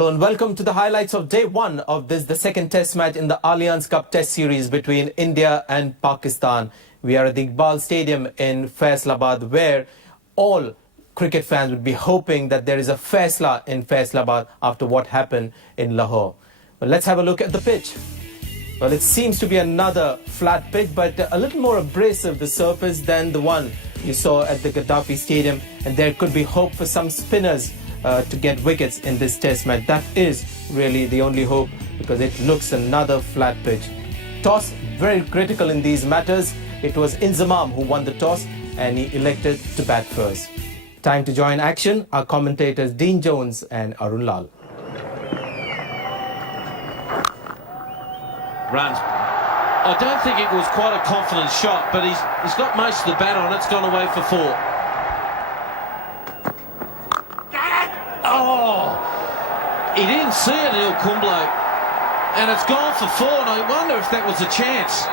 Hello and welcome to the highlights of day one of this, the second test match in the Allianz Cup test series between India and Pakistan. We are at the Iqbal Stadium in Faisalabad, where all cricket fans would be hoping that there is a Faisla in Faisalabad after what happened in Lahore. Well, let's have a look at the pitch. Well, it seems to be another flat pitch, but a little more abrasive, the surface, than the one you saw at the Gaddafi Stadium, and there could be hope for some spinners to get wickets in this test match. That is really the only hope, because it looks another flat pitch. Toss, very critical in these matters. It was Inzamam who won the toss and he elected to bat first. Time to join action. Our commentators Dean Jones and Arun Lal. Runs. I don't think it was quite a confident shot, but he's got most of the bat on. It's gone away for four. Oh, he didn't see it, Il Kumble, and it's gone for four, and I wonder if that was a chance.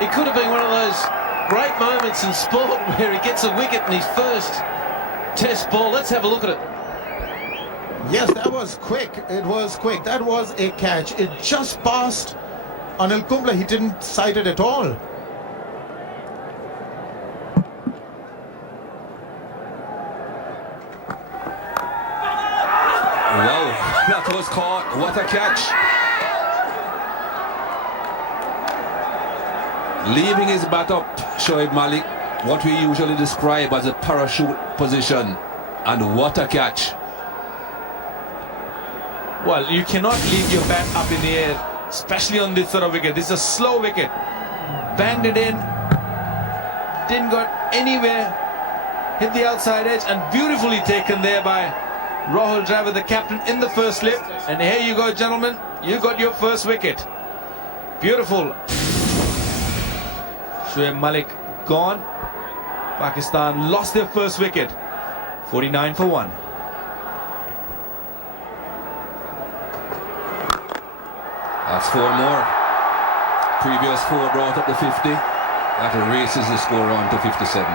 It could have been one of those great moments in sport where he gets a wicket in his first test ball. Let's have a look at it. Yes, that was quick. It was quick. That was a catch. It just passed on Il Kumble. He didn't sight it at all. Wow, that was caught. What a catch. Leaving his bat up, Shoaib Malik, what we usually describe as a parachute position. And what a catch. Well, you cannot leave your bat up in the air, especially on this sort of wicket. This is a slow wicket. Banged it in, didn't go anywhere, hit the outside edge, and beautifully taken there by Rahul Dravid, the captain, in the first slip. And here you go, gentlemen, you got your first wicket. Beautiful. Shoaib Malik gone. Pakistan lost their first wicket. 49 for 1. That's four more. Previous four brought up the 50. That erases the score on to 57.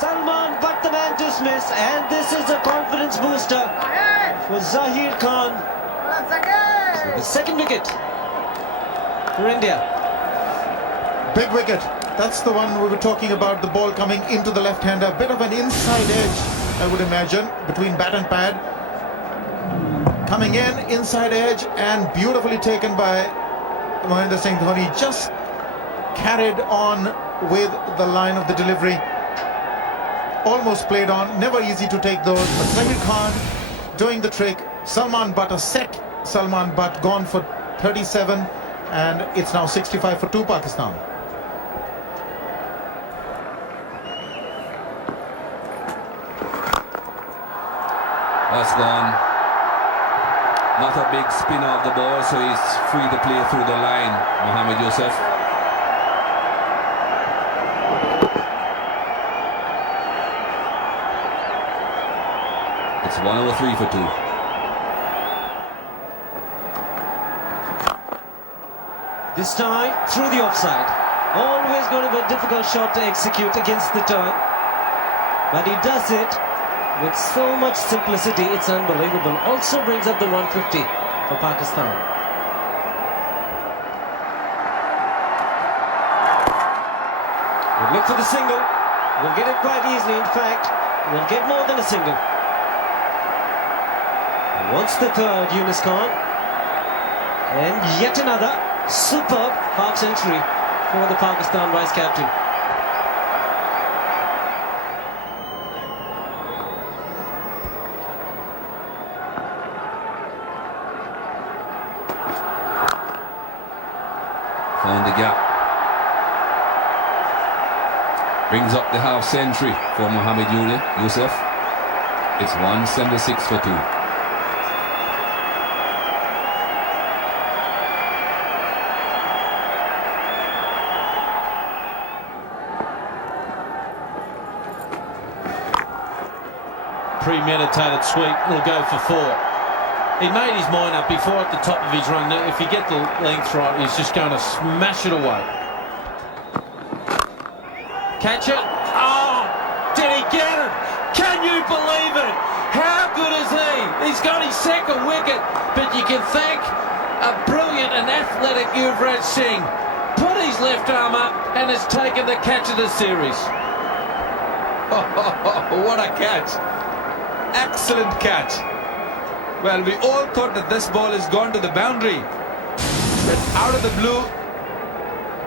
Salman but the man dismissed, and this is a confidence booster for Zahir Khan. So the second wicket for India. Big wicket. That's the one we were talking about. The ball coming into the left-hander. A bit of an inside edge, I would imagine, between bat and pad. Coming in, inside edge, and beautifully taken by Mahendra Singh Dhoni. Just carried on with the line of the delivery. Almost played on. Never easy to take those. But Zahir Khan doing the trick. Salman Butt, a set Salman Butt, gone for 37. And it's now 65 for 2 Pakistan. That's gone. Not a big spin of the ball, so he's free to play through the line, Mohammad Yusuf. It's 103 for 2. This time through the offside. Always going to be a difficult shot to execute against the turn, but he does it with so much simplicity, it's unbelievable. Also brings up the 150 for Pakistan. We'll look for the single. We'll get it quite easily. In fact, we'll get more than a single. Wants the third, Yunus Khan. And yet another superb half century for the Pakistan vice captain. Found the gap. Brings up the half century for Mohammad Yusuf. It's 176 for 2. Premeditated sweep will go for four. He made his mind up before at the top of his run. Now, if you get the length right, he's just going to smash it away. Catch it. Oh, did he get it? Can you believe it? How good is he? He's got his second wicket, but you can thank a brilliant and athletic Yuvraj Singh. Put his left arm up and has taken the catch of the series. Oh, what a catch. Excellent catch. Well, we all thought that this ball is gone to the boundary. But out of the blue,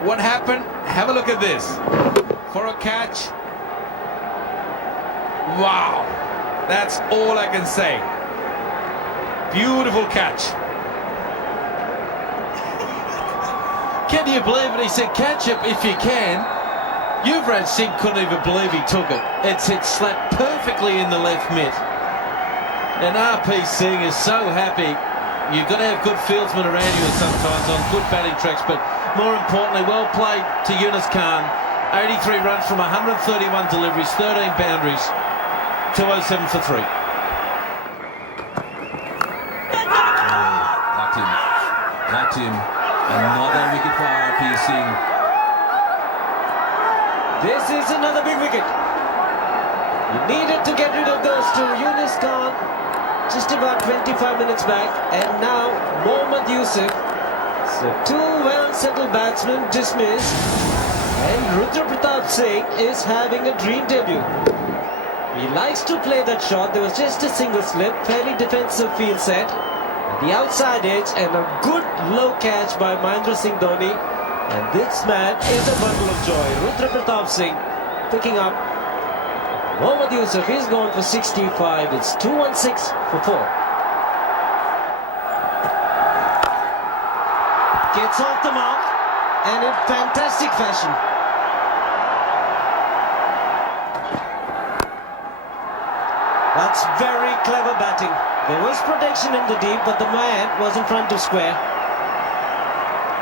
what happened? Have a look at this. For a catch. Wow. That's all I can say. Beautiful catch. Can you believe it? He said, catch it if you can. Yuvraj Singh couldn't even believe he took it. It's hit slap perfectly in the left mid. And RP Singh is so happy. You've got to have good fieldsmen around you sometimes on good batting tracks, but more importantly, well played to Yunus Khan. 83 runs from 131 deliveries, 13 boundaries, 207 for 3. Got him. Another wicket for RP Singh. This is another big wicket. You needed to get rid of those two. Yunus Khan just about 25 minutes back, and now Mohammad Yusuf. So two well-settled batsmen dismissed, and Rudra Pratap Singh is having a dream debut. He likes to play that shot. There was just a single slip, fairly defensive field set, the outside edge, and a good low catch by Mahendra Singh Dhoni. And this man is a bundle of joy. Rudra Pratap Singh picking up Mohammad Yusuf. He's gone for 65. It's 216 for 4. Gets off the mark and in fantastic fashion. That's very clever batting. There was protection in the deep, but the man was in front of square.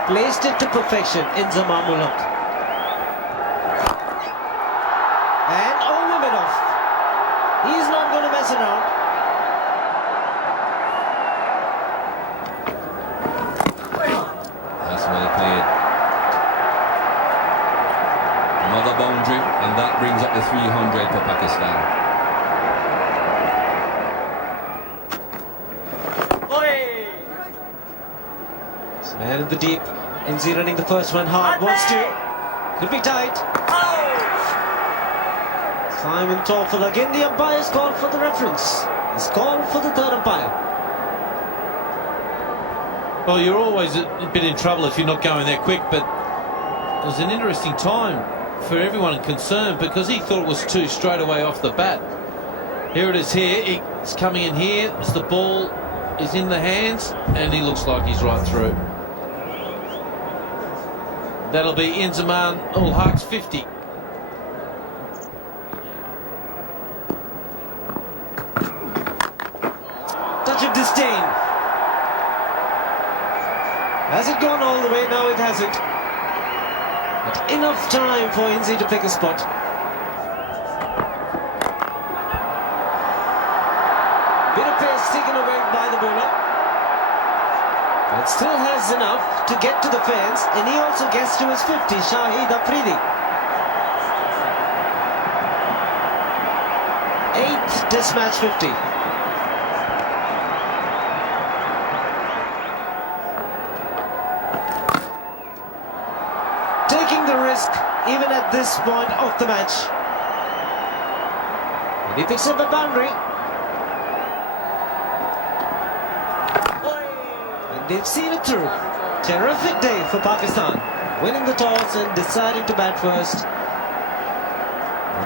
Placed it to perfection in Zamamul Haq. And over mid off. He's not going to mess around. That's well played. Another boundary, and that brings up the 300 for Pakistan. Man in the deep. NZ running the first one hard. Wants to. Could be tight. Simon Toffel again. The umpire's called for the reference. He's called for the third umpire. Well, you're always a bit in trouble if you're not going that quick, but it was an interesting time for everyone concerned because he thought it was two straight away off the bat. Here it is here. It's coming in here as the ball is in the hands, and he looks like he's right through. That'll be Inzamam ul Haq's 50. Touch of disdain. Has it gone all the way? No, it hasn't. But enough time for Inzi to pick a spot. Bit of pace taken away by the bowler. But still has enough to get to the fence, and he also gets to his 50, Shahid Afridi. 8th Test match 50. Taking the risk even at this point of the match. And he picks up a boundary. They've seen it through. Terrific day for Pakistan. Winning the toss and deciding to bat first.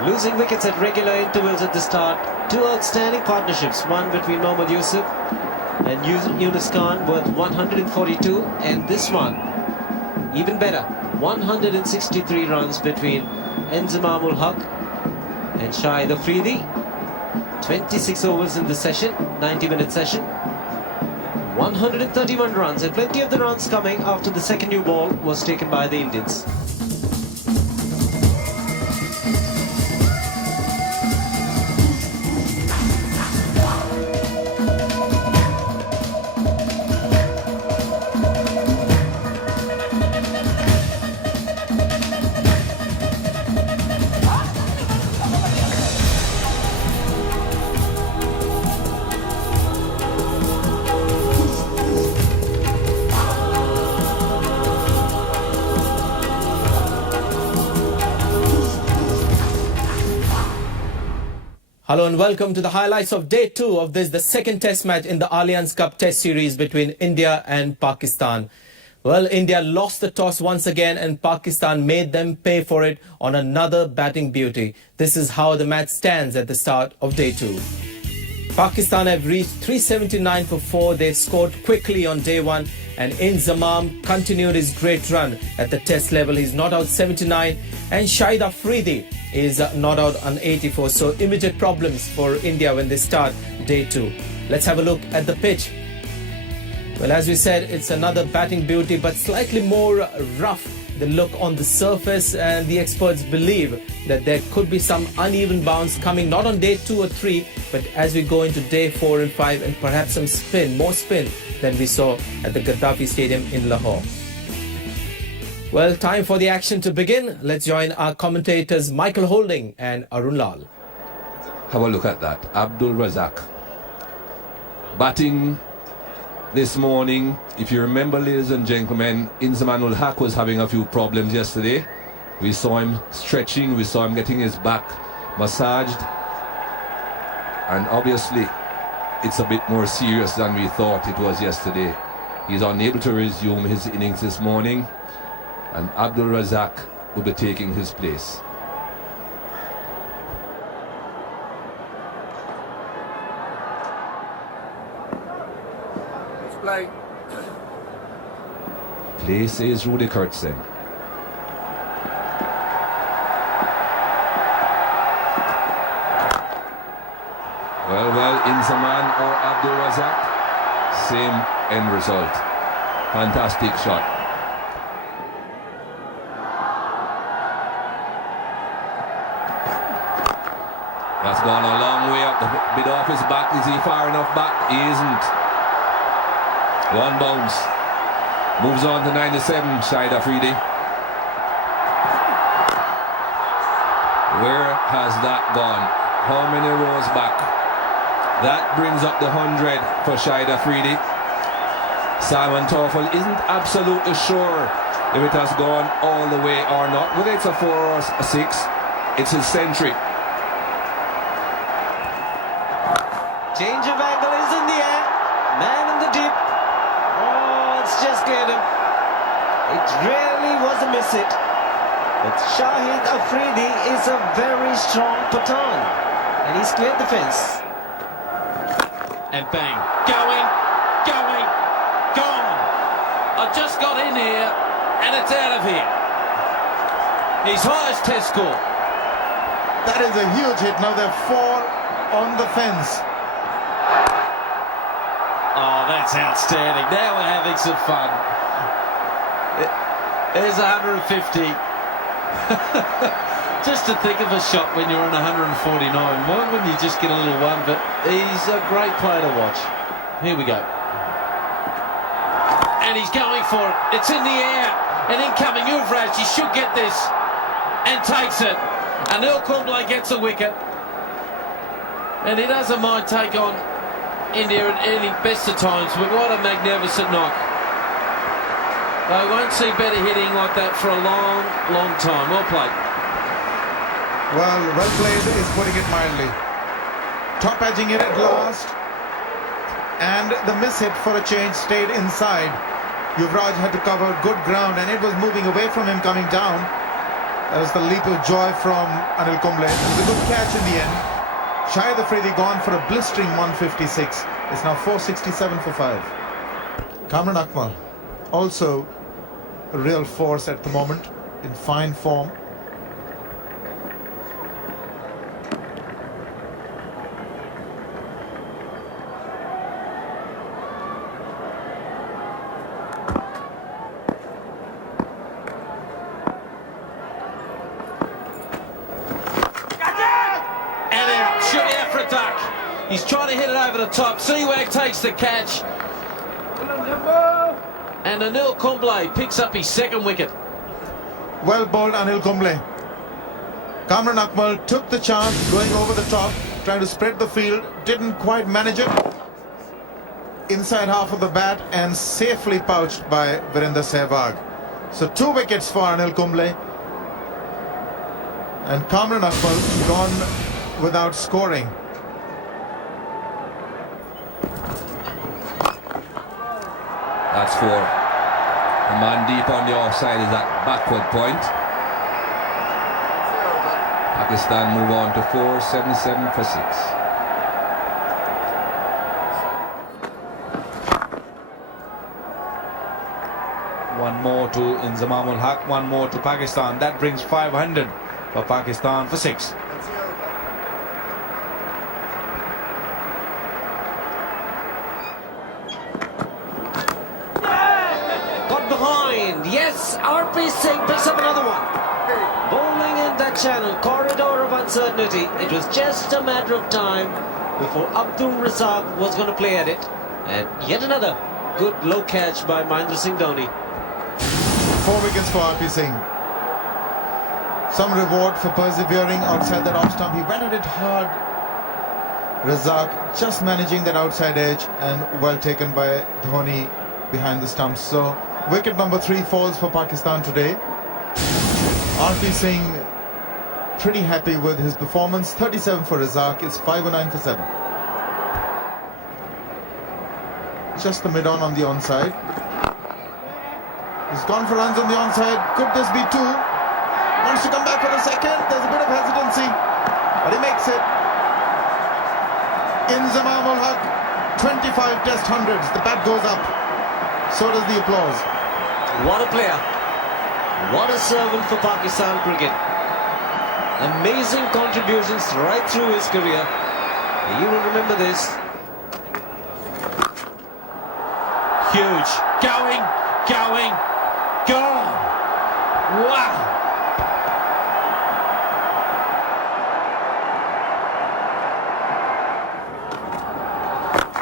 Losing wickets at regular intervals at the start. Two outstanding partnerships. One between Mohammad Yusuf and Yunus Khan worth 142. And this one, even better, 163 runs between Inzamam ul Haq and Shahid Afridi. 26 overs in the session, 90-minute session. 131 runs, and plenty of the runs coming after the second new ball was taken by the Indians. Hello and welcome to the highlights of day 2 of this, the second test match in the Allianz Cup test series between India and Pakistan. Well, India lost the toss once again and Pakistan made them pay for it on another batting beauty. This is how the match stands at the start of day 2. Pakistan have reached 379 for 4. They scored quickly on day 1 and Inzamam continued his great run at the test level. He's not out 79 and Shahid Afridi is not out on 84. So immediate problems for India when they start day 2. Let's have a look at the pitch. Well, as we said, it's another batting beauty, but slightly more rough the look on the surface, and the experts believe that there could be some uneven bounce coming not on day 2 or 3, but as we go into day 4 and 5, and perhaps some spin, more spin than we saw at the Gaddafi Stadium in Lahore. Well, time for the action to begin. Let's join our commentators Michael Holding and Arun Lal. Have a look at that. Abdul Razak batting this morning. If you remember, ladies and gentlemen, Inzamam Haq was having a few problems yesterday. We saw him stretching, we saw him getting his back massaged, and obviously it's a bit more serious than we thought it was yesterday. He's unable to resume his innings this morning, and Abdul Razak will be taking his place. Play says Rudy Kurtzen. Well, Inzamam or Abdul Razak, same end result. Fantastic shot. That's gone a long way up, a bit off his back. Is he far enough back? He isn't. One bounce. Moves on to 97, Shahid Afridi. Where has that gone? How many rows back? That brings up the 100 for Shahid Afridi. Simon Toffel isn't absolutely sure if it has gone all the way or not. Whether it's a 4 or a 6, it's his century. Change of angle is in the air. Man in the deep. Oh, it's just cleared him. It really was a miss hit. But Shahid Afridi is a very strong Pathan. And he's cleared the fence. And bang. Going. Gone. I just got in here and it's out of here. His highest test score. That is a huge hit. Now they're 4 on the fence. Oh, that's outstanding. Now we're having some fun. There's 150. Just to think of a shot when you're on 149. Why wouldn't you just get a little one? But he's a great player to watch. Here we go. And he's going for it. It's in the air. And incoming Yuvraj. He should get this. And takes it. Anil Kumble gets a wicket. And he doesn't mind take on India at any best of times, but what a magnificent knock. They won't see better hitting like that for a long time. Well played. Well played is putting it mildly. Top edging it at last. And the miss hit for a change stayed inside. Yuvraj had to cover good ground and it was moving away from him coming down. That was the leap of joy from Anil Kumble. It was a good catch in the end. Shahid Afridi gone for a blistering 156. It's now 467 for 5. Kamran Akmal, also a real force at the moment, in fine form. He's trying to hit it over the top. Sehwag takes the catch. And Anil Kumble picks up his second wicket. Well bowled, Anil Kumble. Kamran Akmal took the chance going over the top, trying to spread the field, didn't quite manage it. Inside half of the bat and safely pouched by Virender Sehwag. So 2 wickets for Anil Kumble. And Kamran Akmal gone without scoring. That's 4. The man deep on the offside is that backward point. Pakistan move on to 4.77 for 6. One more to Inzamam ul Haq, one more to Pakistan. That brings 500 for Pakistan for 6. Got behind. Yes, RP Singh picks up another one. Bowling in that channel, corridor of uncertainty. It was just a matter of time before Abdul Razak was going to play at it. And yet another good low catch by Mahendra Singh Dhoni. 4 wickets for RP Singh. Some reward for persevering outside that off stump. He went at it hard. Razak just managing that outside edge, and well taken by Dhoni behind the stumps. So wicket number 3 falls for Pakistan today. RP Singh pretty happy with his performance. 37 for Razak. It's 509 for 7. Just the mid-on the onside. He's gone for runs on the onside. Could this be 2? Wants to come back for the second. There's a bit of hesitancy, but he makes it. Inzamam ul Haq, 25 test hundreds. The bat goes up. So does the applause. What a player. What a servant for Pakistan cricket. Amazing contributions right through his career. You will remember this. Huge. Going. Gone. Wow.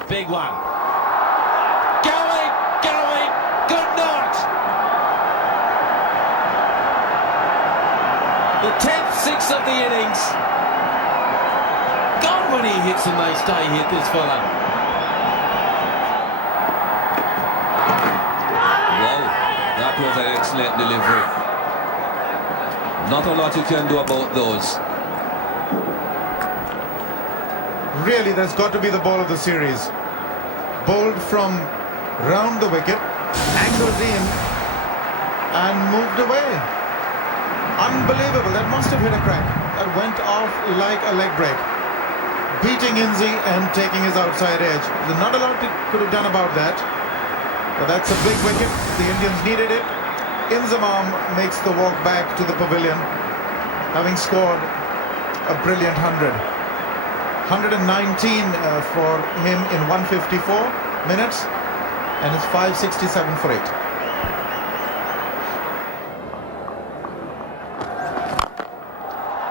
Big one. Going. Good knock. The 10th six of the innings. God, when he hits a nice day, hit this fella. Wow, that was an excellent delivery. Not a lot you can do about those. Really, that's got to be the ball of the series. Bowled from round the wicket, angled in, and moved away. Unbelievable. That must have hit a crack. That went off like a leg break. Beating Inzi and taking his outside edge. There's not a lot he could have done about that. But that's a big wicket. The Indians needed it. Inzamam makes the walk back to the pavilion, having scored a brilliant 100. 119 for him in 154 minutes, and it's 567 for 8.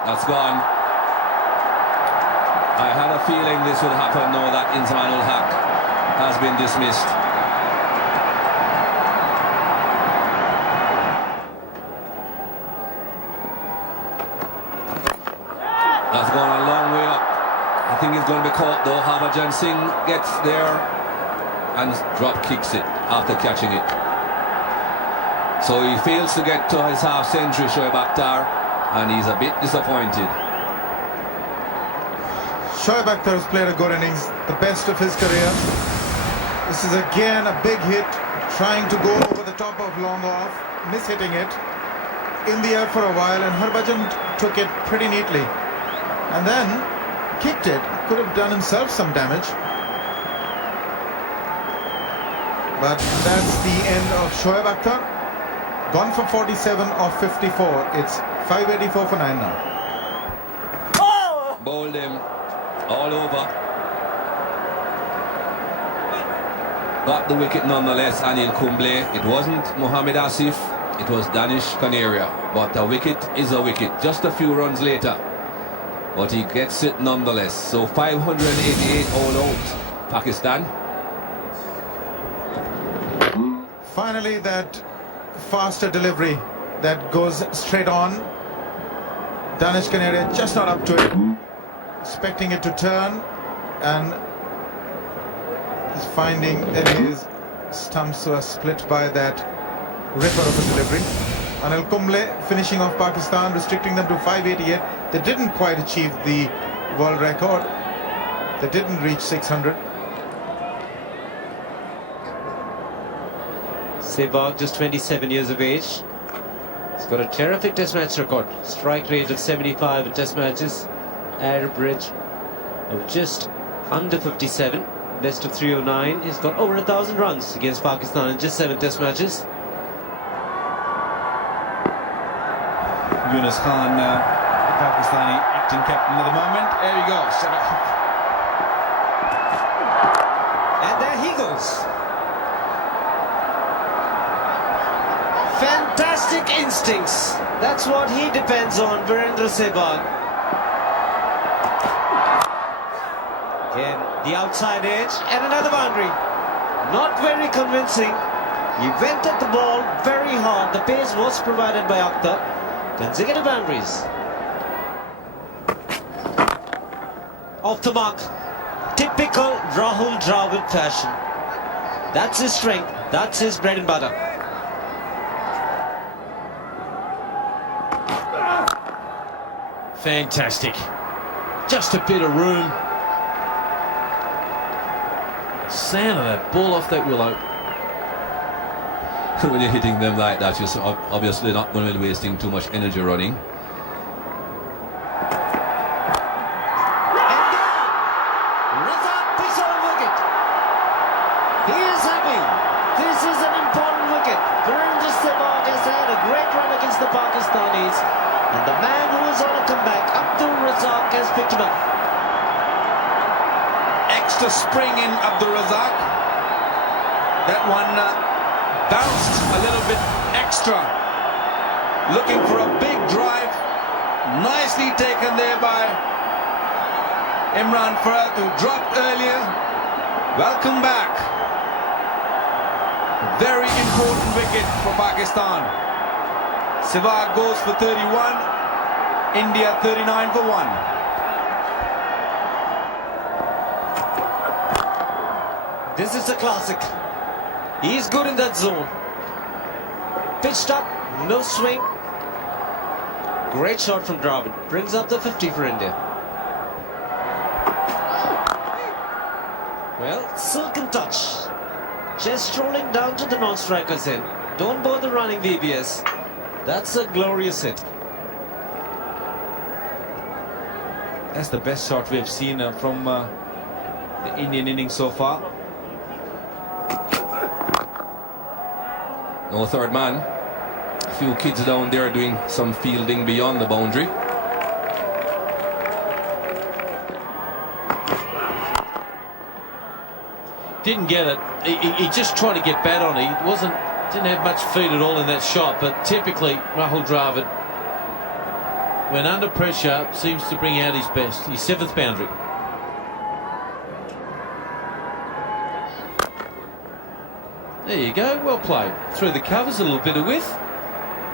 That's gone. I had a feeling this would happen now that Inzamam ul Haq has been dismissed. That's gone a long way up. I think he's going to be caught though. Harbhajan Singh gets there and drop kicks it after catching it. So he fails to get to his half century, Shoaib Akhtar, and he's a bit disappointed. Shoaib Akhtar has played a good innings, the best of his career. This is again a big hit, trying to go over the top of long off, mishitting it in the air for a while, and Harbhajan took it pretty neatly and then kicked it. Could have done himself some damage, but that's the end of Shoaib Akhtar. Gone for 47 off 54. It's 584 for 9 now. Bowled him all over. Got the wicket nonetheless, Anil Kumble. It wasn't Mohammad Asif, it was Danish Kanaria. But a wicket is a wicket. Just a few runs later, but he gets it nonetheless. So 588 all out, Pakistan. Finally, that faster delivery that goes straight on. Danish Kanaria just not up to it, expecting it to turn, and is finding that his stumps were split by that ripper of a delivery. Anil Kumble finishing off Pakistan, restricting them to 588. They didn't quite achieve the world record. They didn't reach 600. Sehwag, just 27 years of age. He's got a terrific test match record. Strike rate of 75 in test matches. Average of just under 57. Best of 309. He's got over 1,000 runs against Pakistan in just 7 test matches. Yunus Khan, the Pakistani acting captain at the moment. There you go. And there he goes. Fantastic instincts. That's what he depends on, Virendra Sehwag. Again, the outside edge and another boundary. Not very convincing. He went at the ball very hard. The pace was provided by Akhtar. Consecutive boundaries. Off the mark. Typical Rahul Dravid fashion. That's his strength. That's his bread and butter. Fantastic. Just a bit of room. The sound of that ball off that willow. When you're hitting them like that, you're obviously not going to be wasting too much energy running. Razak picks up a wicket. He is happy. This is an important wicket. Virendra Sehwag has had a great run against the Pakistanis, and the man who is on a comeback, Abdul Razak, has picked him up. Extra spring in Abdul Razak. That one bounced a little bit extra. Looking for a big drive. Nicely taken there by Imran Farhat, who dropped earlier. Welcome back. Very important wicket for Pakistan. Sehwag goes for 31. India 39 for 1. This is a classic. He's good in that zone. Pitched up, no swing. Great shot from Dravid. Brings up the 50 for India. Well, silken touch. Just strolling down to the non-striker's end. Don't bother running VBS. That's a glorious hit. That's the best shot we have seen from the Indian innings so far. No third man. A few kids down there doing some fielding beyond the boundary. Didn't get it. He just tried to get bat on it. He didn't have much feet at all in that shot, but typically Rahul Dravid, when under pressure, seems to bring out his best. His 7th boundary. There you go, well played. Through the covers, a little bit of width.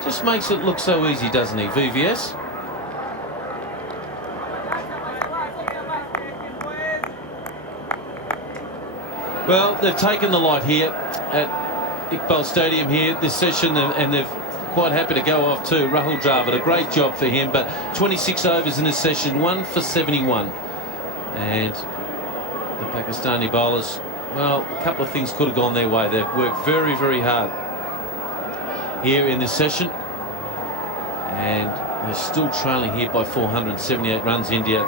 Just makes it look so easy, doesn't he, VVS? Well, they've taken the light here at Iqbal Stadium here this session, and they're quite happy to go off too. Rahul Dravid, a great job for him, but 26 overs in this session, 1 for 71. And the Pakistani bowlers, well, a couple of things could have gone their way. They've worked very, very hard here in this session, and they're still trailing here by 478 runs, India.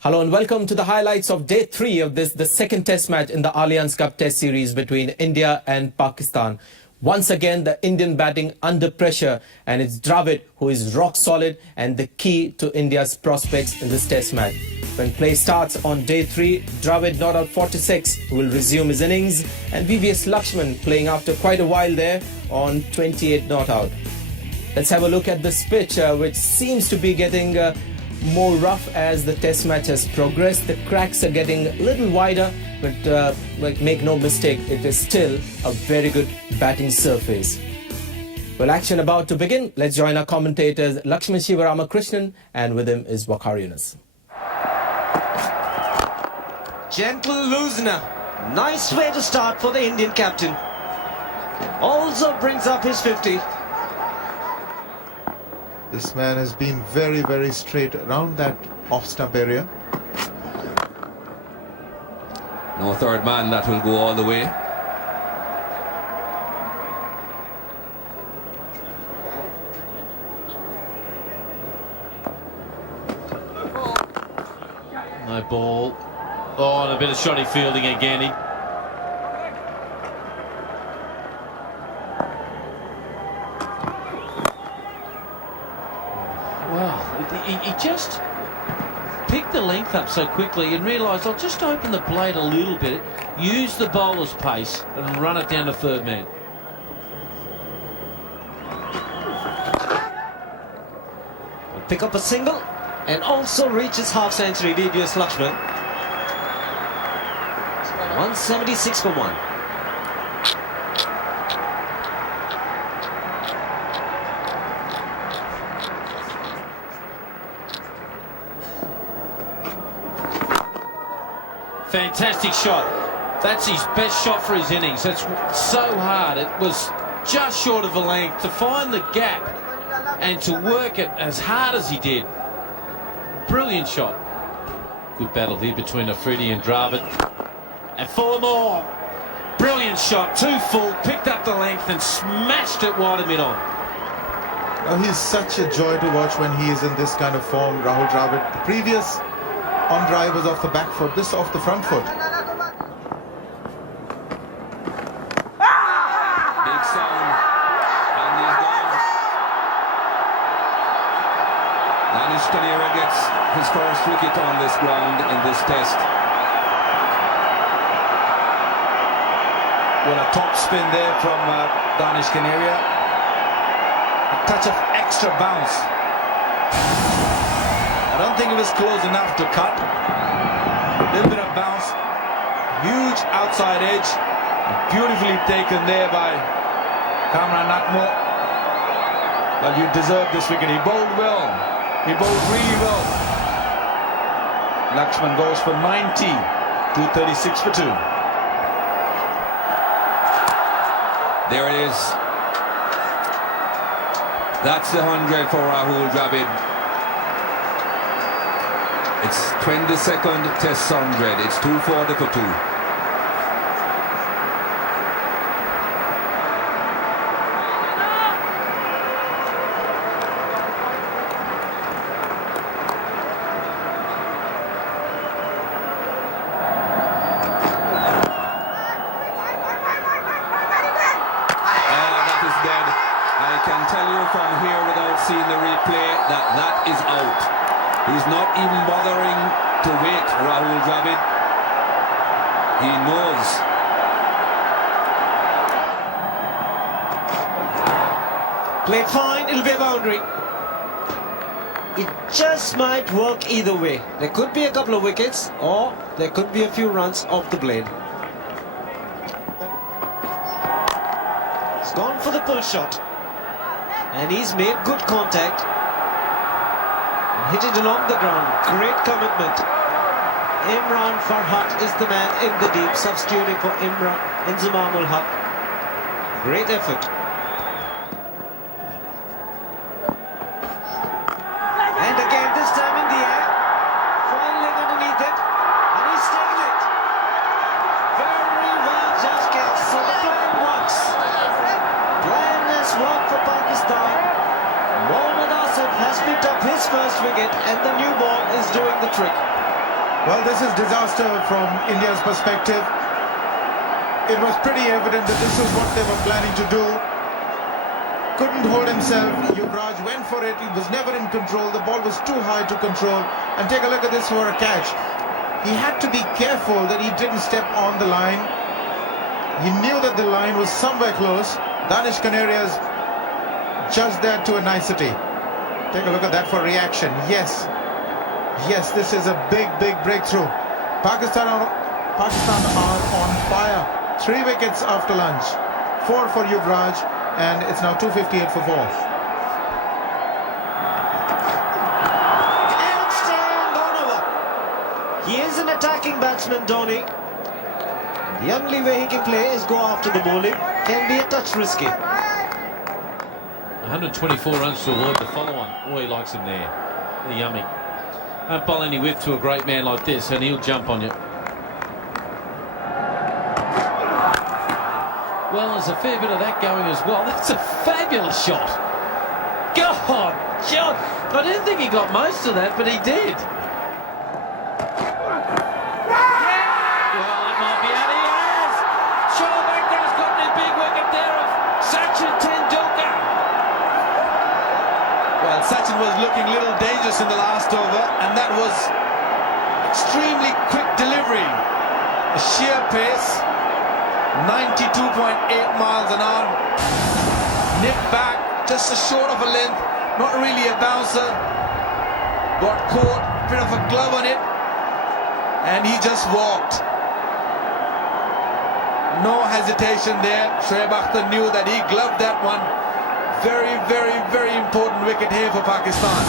Hello and welcome to the highlights of day 3 of the second test match in the Allianz Cup test series between India and Pakistan. Once again, the Indian batting under pressure, and it's Dravid who is rock solid and the key to India's prospects in this test match. When play starts on day 3, Dravid not out 46 will resume his innings, and VVS Lakshman playing after quite a while there on 28 not out. Let's have a look at this pitch, which seems to be getting more rough as the test match has progressed. The cracks are getting a little wider, but make no mistake, it is still a very good batting surface. Well, action about to begin. Let's join our commentators Lakshman Sivaramakrishnan, and with him is Waqar Yunus. Gentle loosener. Nice way to start for the Indian captain. Also brings up his 50. This man has been very, very straight around that off-stump area. No third man that will go all the way. No ball. Oh, and a bit of shoddy fielding again. He just picked the length up so quickly and realised, I'll just open the blade a little bit, use the bowler's pace and run it down to third man. Pick up a single and also reaches half-century. DBS Lakshman. 176 for 1. Fantastic shot. That's his best shot for his innings. That's so hard. It was just short of a length. To find the gap and to work it as hard as he did. Brilliant shot. Good battle here between Afridi and Dravid. And 4 more. Brilliant shot. 2 full. Picked up the length and smashed it wide of mid-on. Oh, he's such a joy to watch when he is in this kind of form, Rahul Dravid. The previous on drive was off the back foot, this off the front foot. Big sound. And he's gone. Danish Kanera gets his first wicket on this ground in this test. Well, a top spin there from Danish Kanera. A touch of extra bounce. I don't think it was close enough to cut. A little bit of bounce. Huge outside edge. Beautifully taken there by Kamran Nakmo. But you deserve this wicket. He bowled well. He bowled really well. Lakshman goes for 90. 236 for 2. There it is. That's the 100 for Rahul Dravid. It's 22nd Test 100. It's 240 for 2. Seeing the replay that is out. He's not even bothering to wait, Rahul Dravid. He knows. Played fine, it'll be a boundary. It just might work either way. There could be a couple of wickets or there could be a few runs off the blade. He's gone for the pull shot. And he's made good contact and hit it along the ground. Great commitment. Imran Farhat is the man in the deep, substituting for Inzamam ul Haq. Great effort. And again, this time in the air. Fine leg underneath it. And he's taken it. Very well just gets. So the plan works. Plan work for Pakistan. Mohammad Asif has picked up his first wicket and the new ball is doing the trick. Well, this is disaster from India's perspective. It was pretty evident that this is what they were planning to do. Couldn't hold himself. Yuvraj went for it. He was never in control. The ball was too high to control. And take a look at this for a catch. He had to be careful that he didn't step on the line. He knew that the line was somewhere close. Danish Kaneria's judged that to a nicety. Take a look at that for reaction. Yes, Yes, this is a big breakthrough. Pakistan are on fire. 3 wickets after lunch. 4 for Yuvraj, and it's now 258 for 4. And stand on over. He is an attacking batsman, Dhoni. The only way he can play is go after the bowling. Can be a touch risky. 124 runs to avoid the follow-on. Oh, he likes him there. They're yummy. Don't bowl any whiff to a great man like this, and he'll jump on you. Well, there's a fair bit of that going as well. That's a fabulous shot. God, John. I didn't think he got most of that, but he did. Sachin was looking a little dangerous in the last over, and that was extremely quick delivery. A sheer pace, 92.8 miles an hour. Nip back, just a short of a length, not really a bouncer. Got caught, bit of a glove on it, and he just walked. No hesitation there. Shoaib Akhtar knew that he gloved that one. Very important wicket here for Pakistan.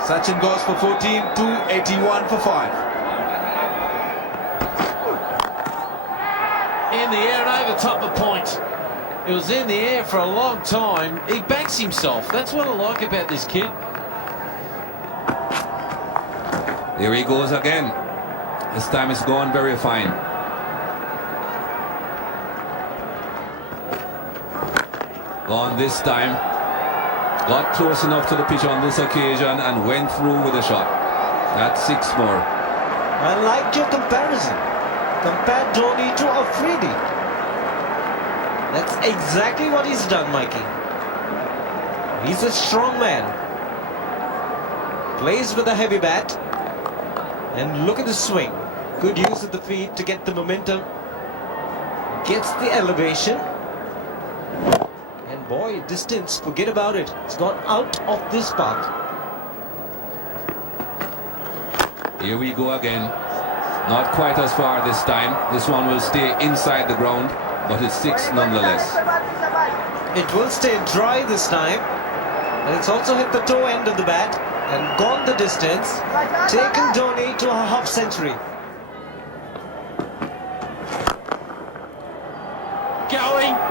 Sachin goes for 14, 281 for 5. In the air and over top of point. It was in the air for a long time. He banks himself. That's what I like about this kid. Here he goes again. This time it's gone very fine. Gone this time. Got close enough to the pitch on this occasion and went through with a shot. That's 6 more. I liked your comparison. Compare Dhoni to Afridi. That's exactly what he's done, Mikey. He's a strong man. Plays with a heavy bat. And look at the swing. Good use of the feet to get the momentum. Gets the elevation. And boy, distance, forget about it. It's gone out of this path. Here we go again. Not quite as far this time. This one will stay inside the ground, but it's 6 nonetheless. It will stay dry this time. And it's also hit the toe end of the bat and gone the distance. Taken Dhoni to a half century.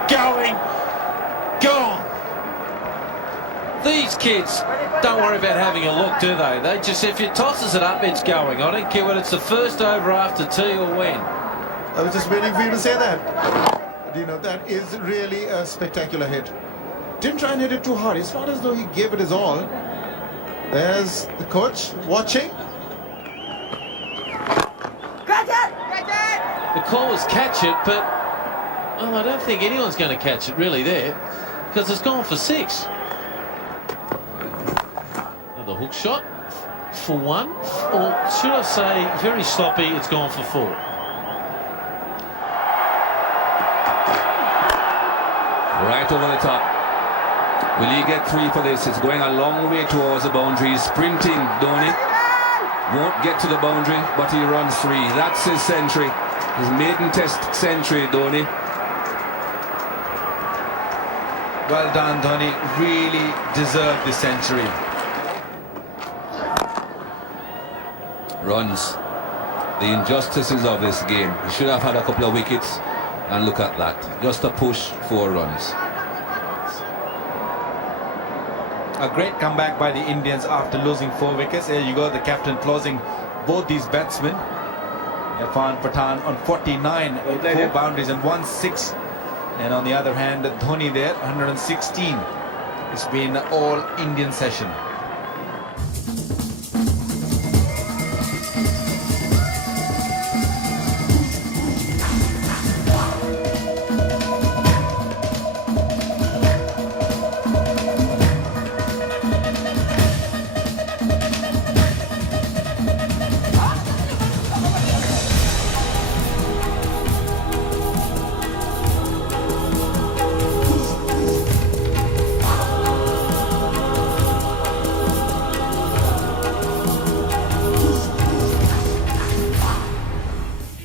Going, gone. These kids don't worry about having a look, do they? They just, if you tosses it up, it's going. I don't care whether it's the first over after tea or when. I was just waiting for you to say that. You know, that is really a spectacular hit. Didn't try and hit it too hard. It's not as though he gave it his all. There's the coach watching. The call was catch it, but I don't think anyone's going to catch it really there, because it's gone for 6. The hook shot for 1, or should I say, very sloppy, it's gone for 4. Right over the top. Will he get 3 for this? It's going a long way towards the boundary. Sprinting, Dhoni. Won't get to the boundary, but he runs 3. That's his century. His maiden test century, Dhoni. Well done, Dhoni. Really deserved the century. Runs. The injustices of this game. He should have had a couple of wickets, and look at that. Just a push, 4 runs. A great comeback by the Indians after losing 4 wickets. There you go, the captain closing both these batsmen. Irfan Pathan on 49, 4 boundaries and 1 6. And on the other hand, Dhoni there, 116. It's been an all Indian session.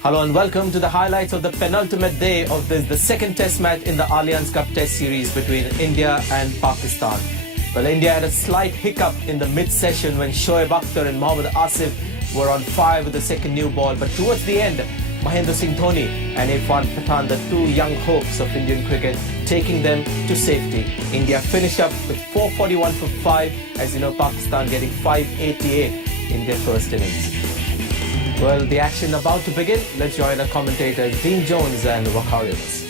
Hello and welcome to the highlights of the penultimate day of the second test match in the Allianz Cup test series between India and Pakistan. Well, India had a slight hiccup in the mid-session when Shoaib Akhtar and Mohammad Asif were on fire with the second new ball. But towards the end, Mahendra Singh Dhoni and Irfan Pathan, the two young hopes of Indian cricket, taking them to safety. India finished up with 441 for 5, as you know, Pakistan getting 588 in their first innings. Well, the action about to begin. Let's join our commentators Dean Jones and Waqar Yunus.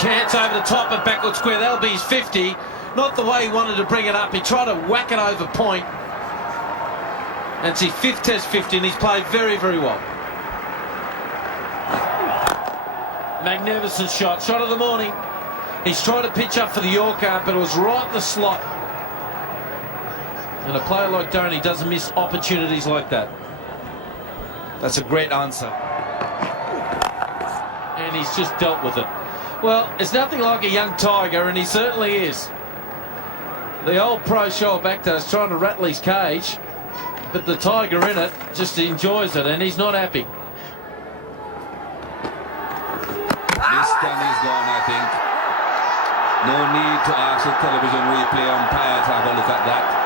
Chance over the top and backward square. That'll be his 50. Not the way he wanted to bring it up. He tried to whack it over point. And it's his fifth test 50, and he's played very, very well. Magnificent shot. Shot of the morning. He's tried to pitch up for the Yorker, but it was right in the slot. And a player like Dhoni doesn't miss opportunities like that. That's a great answer. And he's just dealt with it. Well, it's nothing like a young tiger, and he certainly is. The old pro Shoaib Akhtar is trying to rattle his cage, but the tiger in it just enjoys it, and he's not happy. This time he's gone, I think. No need to ask the television replay umpire to have a look at that.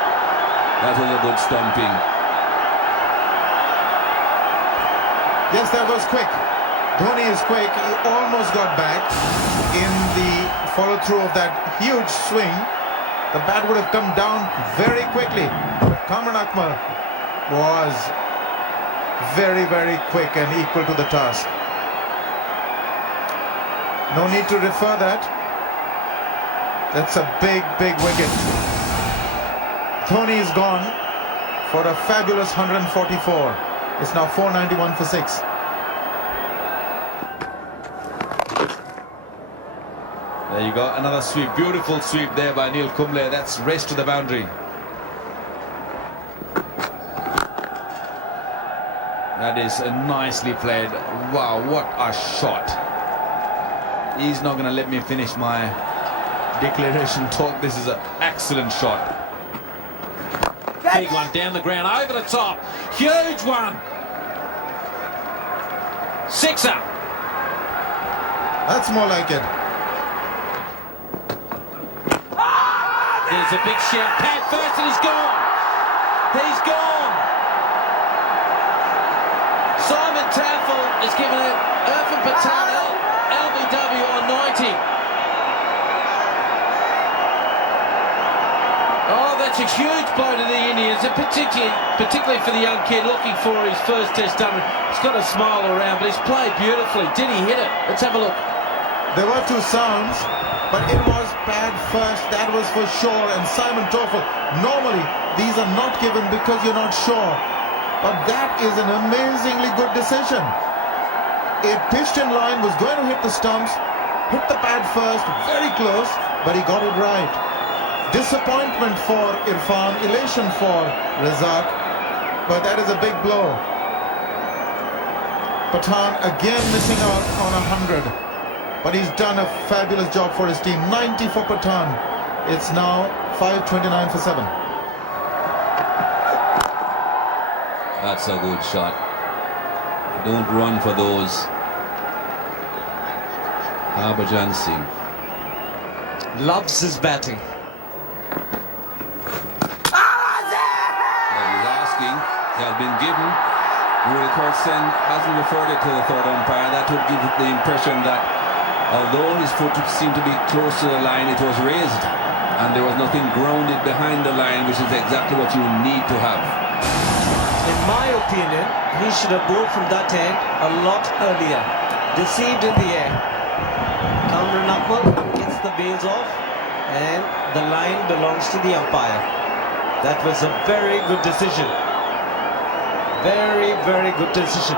That was a good stumping. Yes, that was quick. Dhoni is quick. He almost got back in the follow-through of that huge swing. The bat would have come down very quickly. Kamran Akmal was very, very quick and equal to the task. No need to refer that. That's a big, big wicket. Dhoni is gone for a fabulous 144. It's now 491 for 6. There you go, another sweep, beautiful sweep there by Neil Kumble. That's race to the boundary. That is nicely played. Wow, what a shot. He's not going to let me finish my declaration talk. This is an excellent shot. Big one down the ground, over the top. Huge one. Sixer. That's more like it. There's a big shout. Pat first, and he's gone. He's gone. Simon Taffel is giving it Irfan Pathan LBW on 90. Oh, that's a huge blow to the Indians, and particularly for the young kid looking for his first test done. He's got a smile around, but he's played beautifully. Did he hit it? Let's have a look. There were two sounds, but it was pad first, that was for sure. And Simon Taffel, normally these are not given because you're not sure, but that is an amazingly good decision. It pitched in line, was going to hit the stumps, hit the pad first, very close, but he got it right. Disappointment for Irfan, elation for Razak, but that is a big blow. Pathan again missing out on 100, but he's done a fabulous job for his team. 90 for Pathan. It's now 529 for 7. That's a good shot. Don't run for those. Harbhajan Singh Loves his batting. He's asking. He has been given. Rudy Corson hasn't referred it to the third umpire. That would give the impression that although his foot seemed to be close to the line, it was raised and there was nothing grounded behind the line, which is exactly what you need to have. In my opinion, he should have moved from that end a lot earlier. Deceived in the air. Kamran Akmal gets the bails off, and the line belongs to the umpire. That was a very good decision. Very, very good decision.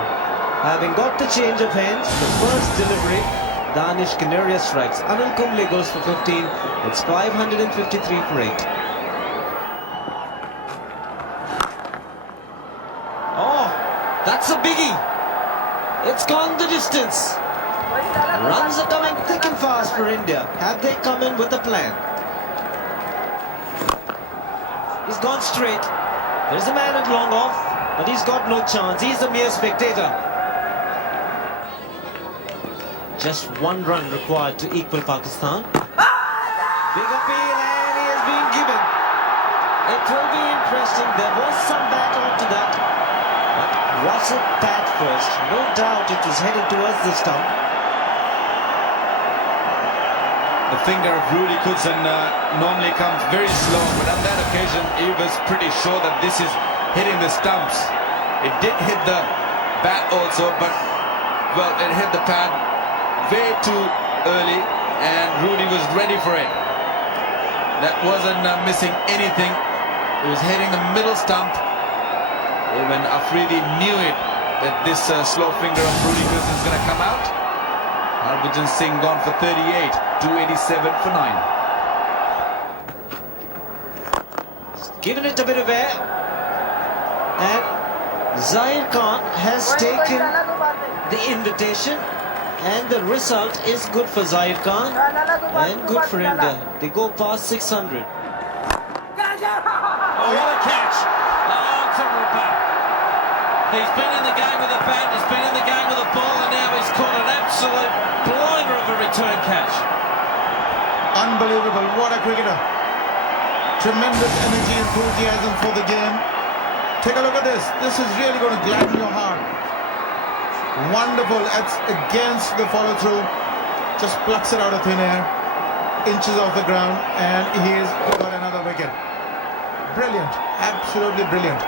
Having got the change of hands, the first delivery, Danish Canaria strikes. Anil Kumble goes for 15. It's 553 for 8. Oh, that's a biggie. It's gone the distance. Runs are coming thick and fast for India. Have they come in with a plan? He He's gone straight. There's a man at long off, but he's got no chance. He's a mere spectator. Just one run required to equal Pakistan. Big appeal, and he has been given. It will be interesting. There was some bat onto that. But was it bat first? No doubt it was headed towards the stump. The finger of Rudy Kudsen normally comes very slow, but on that occasion he was pretty sure that this is hitting the stumps. It did hit the bat also, but well, it hit the pad way too early and Rudy was ready for it. That wasn't missing anything. It was hitting the middle stump. Even Afridi knew it, that this slow finger of Rudy Kudsen is going to come out. Harbhajan Singh gone for 38, 287 for 9. Given it a bit of air, and Zahir Khan has taken the invitation, and the result is good for Zahir Khan and good for India. They go past 600. Oh, what a catch! Oh, terrible bat. He's been in the game with the bat, he's been in the game with the ball, and now he's caught an absolute blinder of a return catch. Unbelievable. What a cricketer. Tremendous energy, enthusiasm for the game. Take a look at this. This is really going to gladden your heart. Wonderful. It's against the follow through. Just plucks it out of thin air. Inches off the ground, and he's got another wicket. Brilliant. Absolutely brilliant.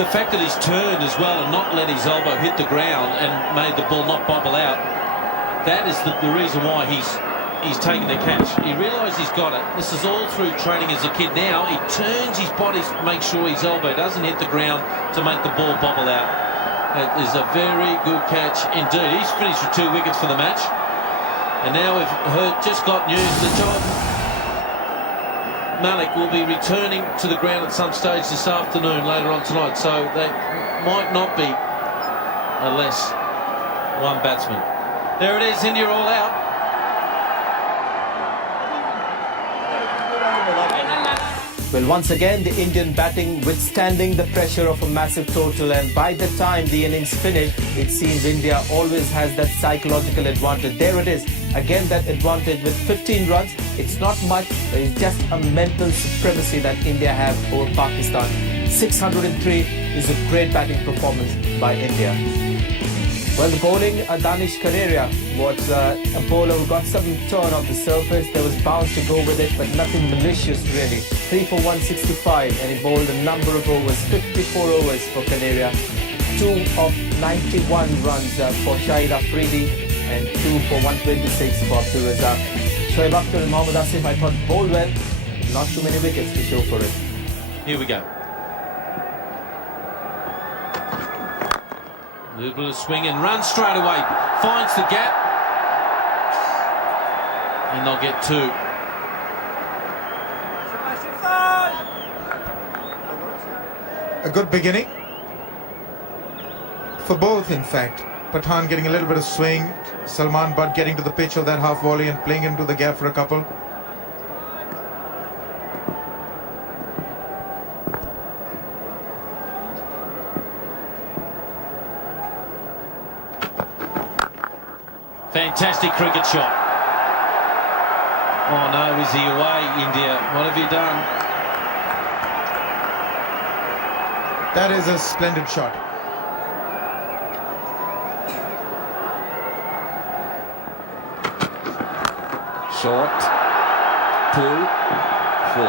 The fact that he's turned as well and not let his elbow hit the ground and made the ball not bobble out, that is the reason why he's taken the catch. He realised he's got it. This is all through training as a kid. Now he turns his body to make sure his elbow doesn't hit the ground to make the ball bobble out. It is a very good catch indeed. He's finished with 2 wickets for the match. And now we've just got news that John Malik will be returning to the ground at some stage this afternoon, later on tonight. So that might not be unless one batsman. There it is, India all out. Well, once again, the Indian batting withstanding the pressure of a massive total, and by the time the innings finished, it seems India always has that psychological advantage. There it is, again that advantage with 15 runs. It's not much, but it's just a mental supremacy that India have over Pakistan. 603 is a great batting performance by India. Well, the bowling, Danish Kareria was a bowler who got some turn off the surface. There was bounce to go with it, but nothing malicious really. 3 for 165, and he bowled a number of overs, 54 overs for Kareria. 2 of 91 runs for Shahid Afridi, and 2 for 126 for Abdul Razak. Shoaib Akhtar and Mohammad Asif, I thought, bowled well. Not too many wickets to show for it. Here we go. A little bit of swing and run straight away. Finds the gap. And they'll get 2. A good beginning for both, in fact. Pathan getting a little bit of swing, Salman Butt getting to the pitch of that half volley and playing into the gap for a couple. Fantastic cricket shot. Oh no, is he away, India? What have you done? That is a splendid shot. Short, pull, 4.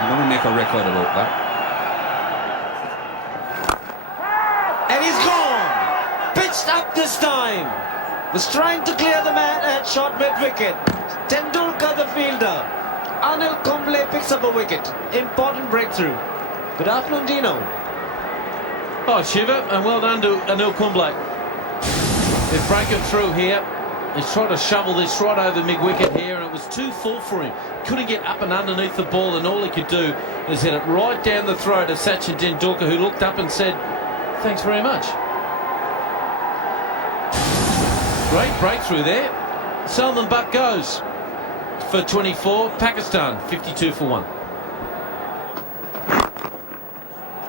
I'm going to make a record about that. And he's gone! Pitched up this time! Was trying to clear the man at short mid-wicket. Tendulkar, the fielder. Anil Kumble picks up a wicket. Important breakthrough. Good afternoon, Dino. Oh, Shiva, and well done to Anil Kumble. They've broken through here. He's trying to shovel this right over mid-wicket here, and it was too full for him. Couldn't get up and underneath the ball, and all he could do was hit it right down the throat of Sachin Tendulkar, who looked up and said, "Thanks very much." Great breakthrough there. Salman Butt goes for 24. Pakistan 52 for 1.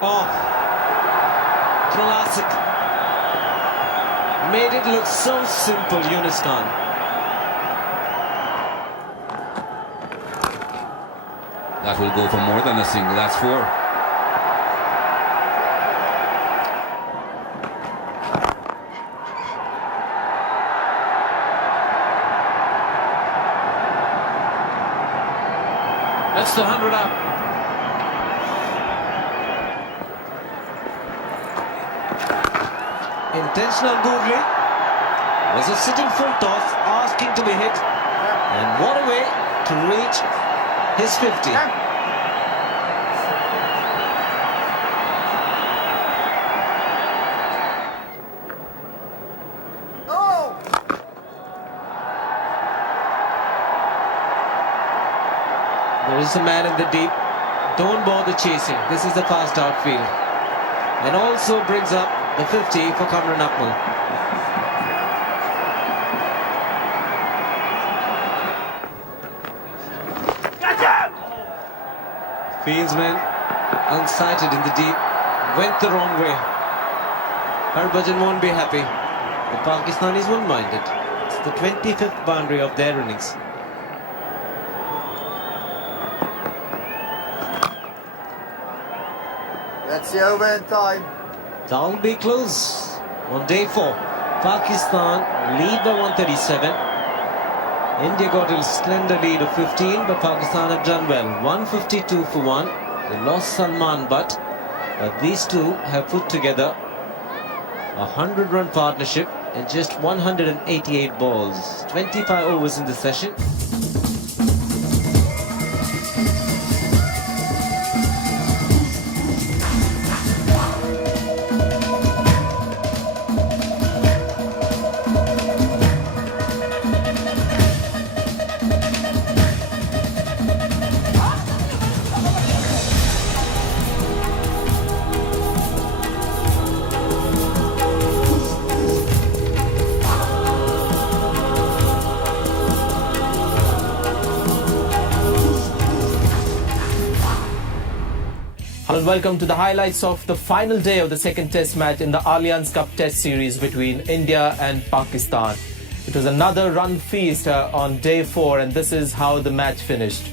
Oh, classic. Made it look so simple, Yunus Khan. That will go for more than a single. That's 4. That's the 100 up. Intentional googly. Was a sitting full toss, asking to be hit. And what a way to reach his 50. There is a man in the deep. Don't bother chasing. This is a fast outfield. And also brings up the 50 for Kamran Akmal. Fieldsman unsighted in the deep. Went the wrong way. Harbhajan won't be happy. The Pakistanis won't mind it. It's the 25th boundary of their innings. That's the over in time. That'll be close on day 4. Pakistan lead by 137. India got a slender lead of 15, but Pakistan have done well. 152 for 1. They lost Salman Butt, but these two have put together a 100-run partnership in just 188 balls. 25 overs in the session. Hello and welcome to the highlights of the final day of the second test match in the Allianz Cup test series between India and Pakistan. It was another run feast on day 4, and this is how the match finished.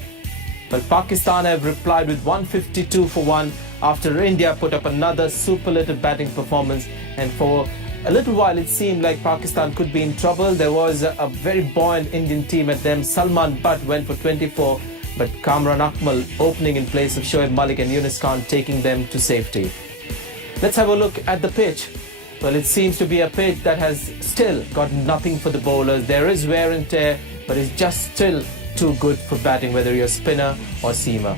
Well, Pakistan have replied with 152 for 1 after India put up another superlative batting performance, and for a little while it seemed like Pakistan could be in trouble. There was a very buoyant Indian team at them. Salman Butt went for 24. But Kamran Akmal opening in place of Shoaib Malik and Yunus Khan taking them to safety. Let's have a look at the pitch. Well, it seems to be a pitch that has still got nothing for the bowlers. There is wear and tear, but it's just still too good for batting, whether you're spinner or seamer.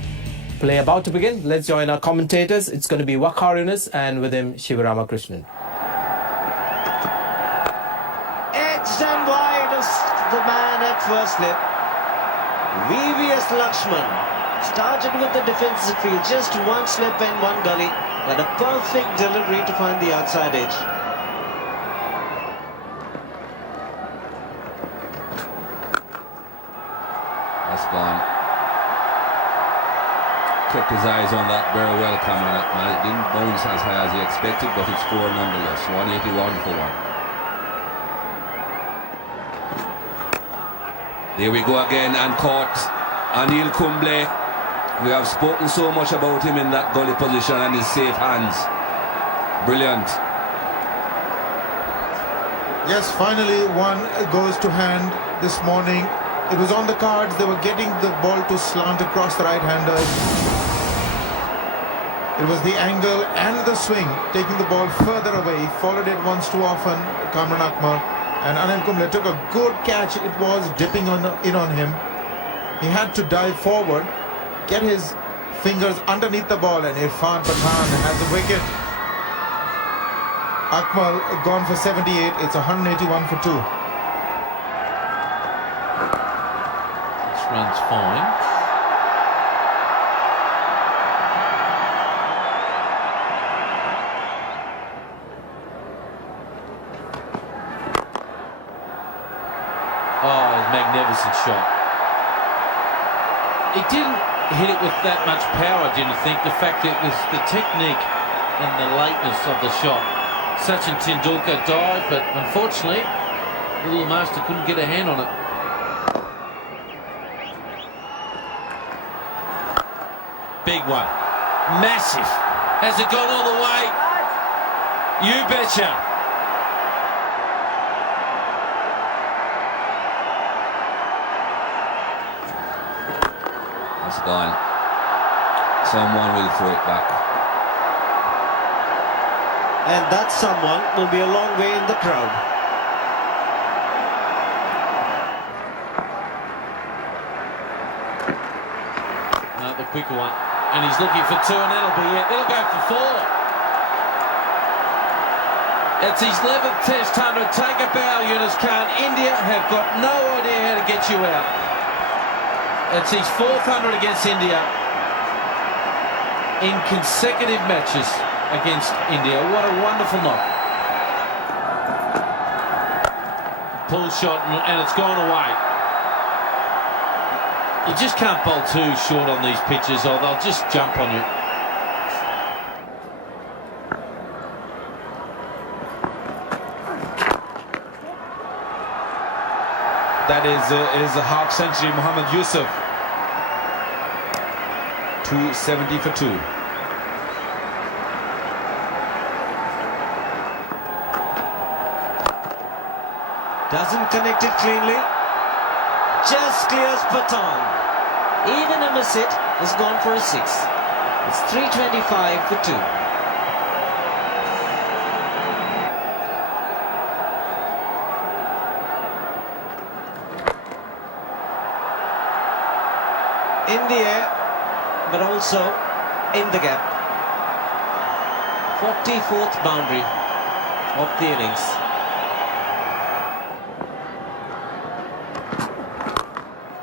Play about to begin. Let's join our commentators. It's going to be Waqar Yunus and with him Shivarama Krishnan. Edged and wide of the man at first slip. VVS Lakshman started with the defensive field, just one slip and one gully, and a perfect delivery to find the outside edge. That's gone. Kept his eyes on that very well, Kamran Akmal. It didn't bounce as high as he expected, but it's 4 nonetheless. 181 for 1. There we go again, and caught Anil Kumble. We have spoken so much about him in that gully position and his safe hands. Brilliant. Yes, finally one goes to hand this morning. It was on the cards. They were getting the ball to slant across the right-handers. It was the angle and the swing, taking the ball further away. He followed it once too often, Kamran Akmal. And Anil Kumble took a good catch. It was dipping in on him. He had to dive forward, get his fingers underneath the ball, and Irfan Pathan had the wicket. Akmal gone for 78. It's 181 for 2. This run's fine. Oh, magnificent shot. He didn't hit it with that much power, I didn't think. The fact that it was the technique and the lateness of the shot. Sachin Tendulkar dived, but unfortunately, little master couldn't get a hand on it. Big one. Massive. Has it gone all the way? You betcha. It's gone. Someone will throw it back. And that someone will be a long way in the crowd. The quicker one. And he's looking for two, and that'll be it. It'll go for four. It's his 11th Test 100. Take a bow, Yunus Khan. India have got no idea how to get you out. It's his 4th 100 against India in consecutive matches against India. What a wonderful knock. Pull shot, and it's gone away. You just can't bowl too short on these pitches, or they'll just jump on you. That is a half century, Mohammad Yusuf. 270 for 2. Doesn't connect it cleanly. Just clears Pathan. Even a miss hit has gone for a 6. It's 325 for 2. In the air, but also in the gap. 44th boundary of the innings.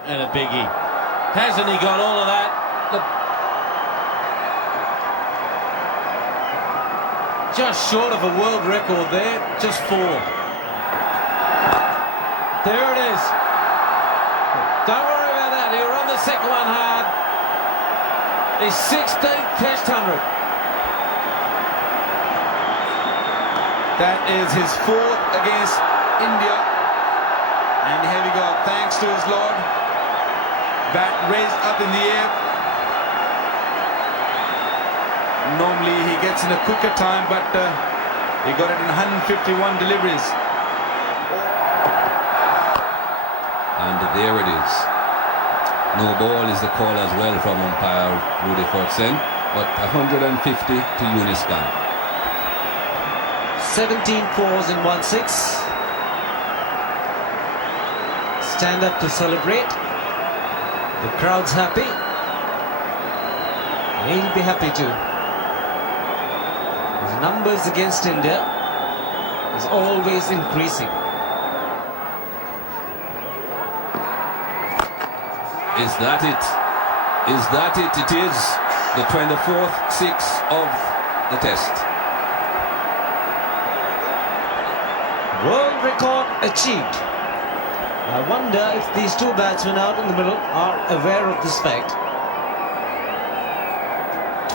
And a biggie. Hasn't he got all of that? Just short of a world record there. Just 4. There it is. Don't worry about that. He'll run the second one hard. His 16th Test 100. That is his 4th against India. And here we go. Thanks to his Lord. Bat raised up in the air. Normally he gets in a quicker time, but he got it in 151 deliveries. And there it is. No ball is the call as well from umpire Rudy Fortson, but 150 to Yunus Khan. 17 fours in 1-6. Stand up to celebrate. The crowd's happy. He'll be happy too. His numbers against India is always increasing. Is that it? Is that it? It is the 24th 6 of the Test. World record achieved. I wonder if these two batsmen out in the middle are aware of this fact.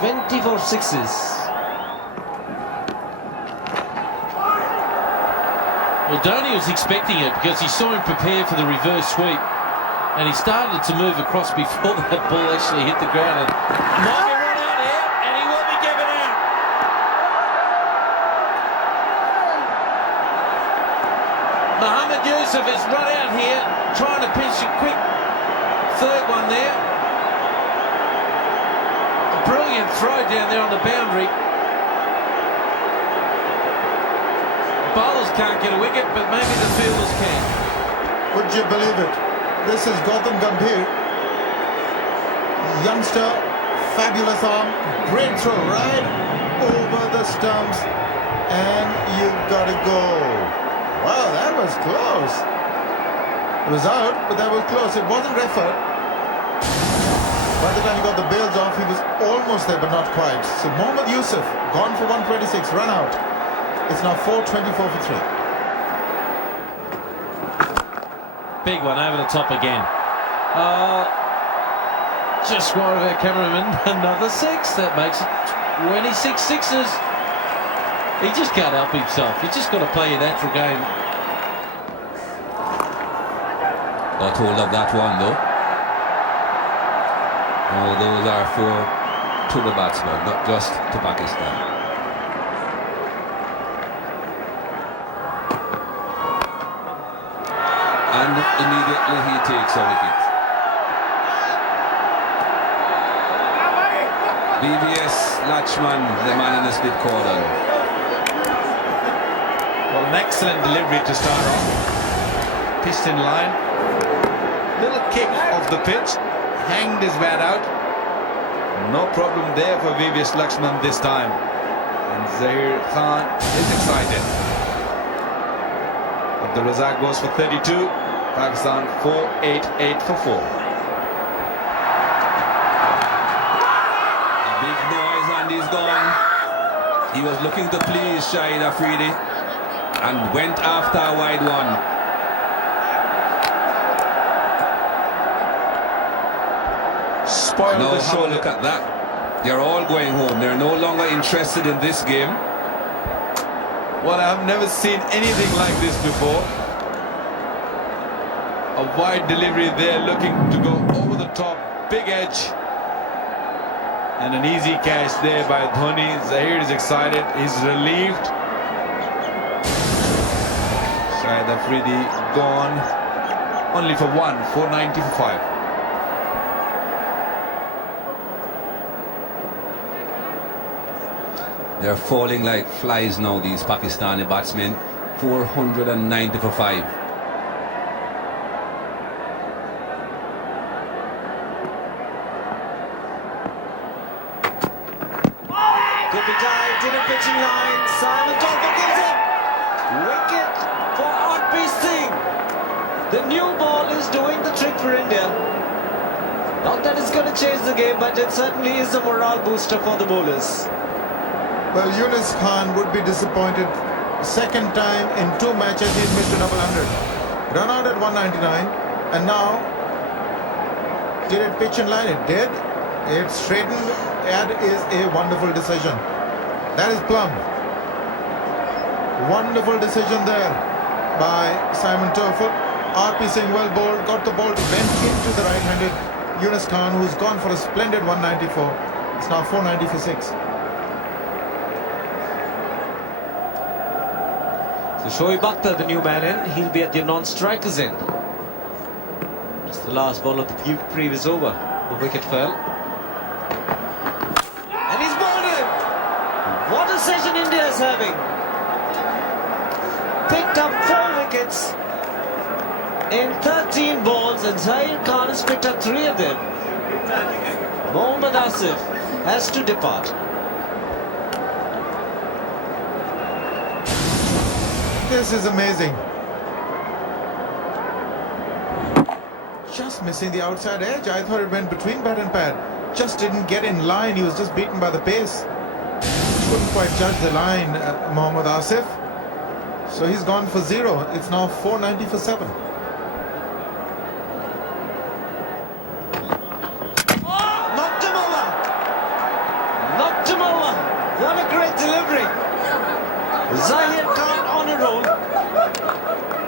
24 sixes. Well, Dhoni was expecting it because he saw him prepare for the reverse sweep, and he started to move across before that ball actually hit the ground. And might be run out here, and he will be given out. Mohammad Yusuf is run out here, trying to pinch a quick 3rd one there. A brilliant throw down there on the boundary. Bowlers can't get a wicket, but maybe the fielders can. Would you believe it? This is Gautam Gambhir. Youngster, fabulous arm, great throw right over the stumps, and you've got to go. Wow, that was close. It was out, but that was close. It wasn't referred. By the time he got the bails off, he was almost there, but not quite. So Mohammad Yusuf, gone for 126, run out. It's now 424 for 3. Big one over the top again. Just wide of our cameraman. Another 6. That makes it 26 sixes. He just can't help himself. You just got to play your natural game. Got hold of that one though. Oh, those are to the batsman, not just to Pakistan. And immediately he takes a wicket. BBS Lachman, the man in the split corner. Well, an excellent delivery to start off. Pitched in line. Little kick off the pitch. Hanged his bat out. No problem there for VVS Lakshman this time. And Zahir Khan is excited. Abdul Razak goes for 32. Pakistan 4-8-8 for 4. A big noise and he's gone. He was looking to please Shahid Afridi and went after a wide one. Spoiled Now the have a shoulder. look at that. They're all going home. They're no longer interested in this game. Well, I've never seen anything like this before. A wide delivery there, looking to go over the top, big edge. And an easy catch there by Dhoni. Zahir is excited, he's relieved. Shahid Afridi gone. Only for one, 490 for 5. They're falling like flies now, these Pakistani batsmen. 490 for 5. Could be tied to the pitching line. Simon Tolman gives it. Wicket for RP Singh. The new ball is doing the trick for India. Not that it's going to change the game, but it certainly is a morale booster for the bowlers. Well, Yunus Khan would be disappointed. Second time in 2 matches he's missed a double 100. Run out at 199, and now did it pitch in line? It did. It straightened. That is a wonderful decision. That is plumb. Wonderful decision there by Simon Tofel. RP Singh well bowled, got the ball to bend into the right-handed Yunus Khan, who's gone for a splendid 194. It's now 490 for 6. So Shoaib Akhtar, the new man in, he'll be at the non-strikers end. Just the last ball of the previous over. The wicket fell. And he's bowled in. What a session India is having. Picked up 4 wickets in 13 balls, and Zahir Khan has picked up 3 of them. Mohammad Asif has to depart. This is amazing. Just missing the outside edge. I thought it went between bat and pad. Just didn't get in line. He was just beaten by the pace. Couldn't quite judge the line, Mohammad Asif. So he's gone for 0. It's now 490 for 7. Knocked him over. Knocked him over. What a great delivery. Zahir Khan on a roll.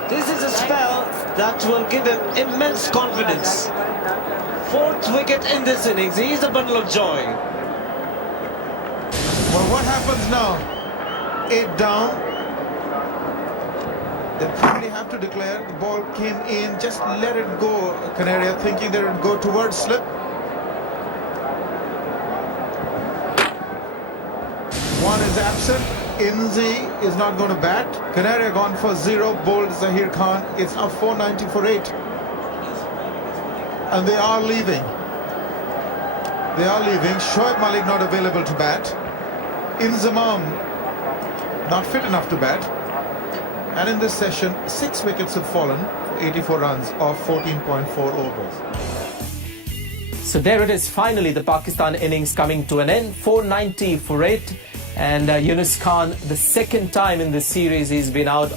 This is a spell that will give him immense confidence. 4th wicket in this innings. He's a bundle of joy. Well, what happens now? 8 down. They probably have to declare. The ball came in. Just let it go, Canaria, thinking that it would go towards slip. One is absent. Inzi is not going to bat. Canaria gone for 0, bowled Zahir Khan. It's now 490 for 8. And they are leaving. They are leaving. Shoaib Malik not available to bat. Inzamam not fit enough to bat. And in this session, 6 wickets have fallen for 84 runs of 14.4 overs. So there it is, finally the Pakistan innings coming to an end, 490 for 8. And Yunus Khan, the second time in this series he's been out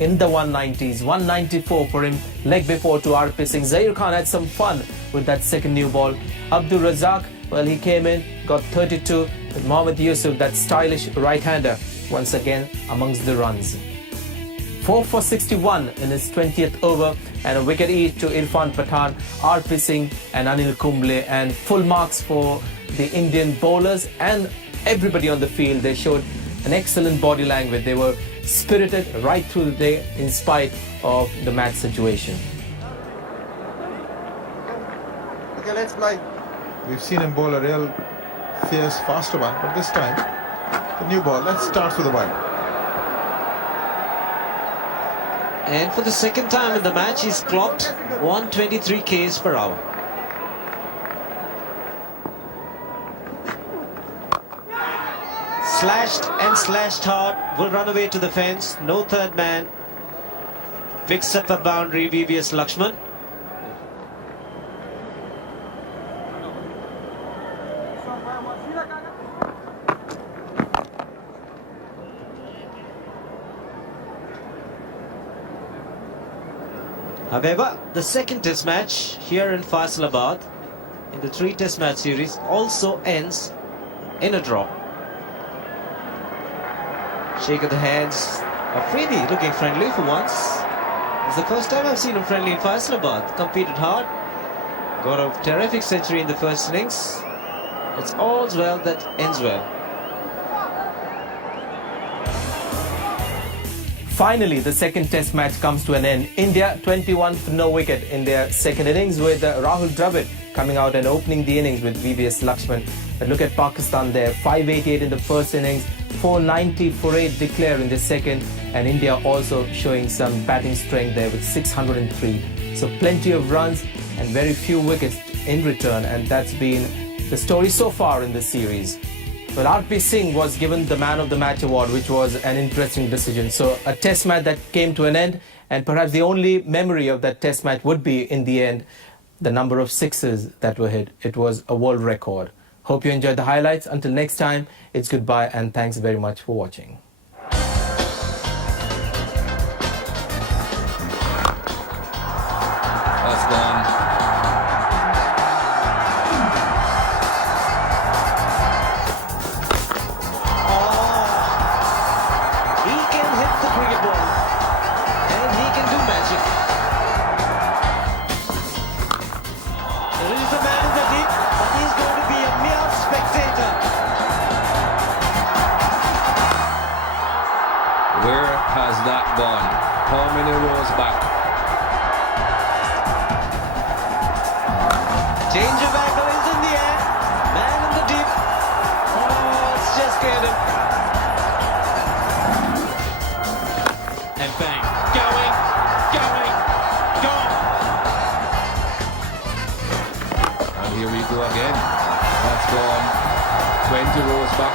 in the 190s. 194 for him, leg before to RP Singh. Zahir Khan had some fun with that second new ball. Abdul Razak, well, he came in, got 32 with Mohammad Yusuf, that stylish right-hander. once again amongst the runs. 4 for 61 in his 20th over and a wicket each to Irfan Pathan, RP Singh and Anil Kumble, and full marks for the Indian bowlers and everybody on the field. They showed an excellent body language. They were spirited right through the day in spite of the match situation. Okay, let's play. We've seen him bowl a real fierce, faster one, but this time, the new ball. Let's start with the wide. And for the second time in the match, he's clocked 123 k's per hour. Slashed and slashed hard, will run away to the fence. No third man. Picks up a boundary, VVS Lakshman. However, the second test match here in Faisalabad in the 3 test match series also ends in a draw. Shake of the hands. Afridi looking friendly for once. It's the first time I've seen him friendly in Faisalabad. Competed hard. Got a terrific century in the first innings. It's all's well that ends well. Finally, the second test match comes to an end. India 21 for no wicket in their second innings, with Rahul Dravid coming out and opening the innings with VVS Lakshman. But look at Pakistan there, 588 in the first innings, 490 for 8 declare in the second, and India also showing some batting strength there with 603. So plenty of runs and very few wickets in return, and that's been the story so far in this series. Well, RP Singh was given the Man of the Match award, which was an interesting decision. So a test match that came to an end, and perhaps the only memory of that test match would be, in the end, the number of sixes that were hit. It was a world record. Hope you enjoyed the highlights. Until next time, it's goodbye and thanks very much for watching. That's gone. Where has that gone? How many rows back? Change of angle is in the air. Man in the deep. Oh, it's just scared him. And bang. Going. Gone. And here we go again. That's gone. 20 rows back.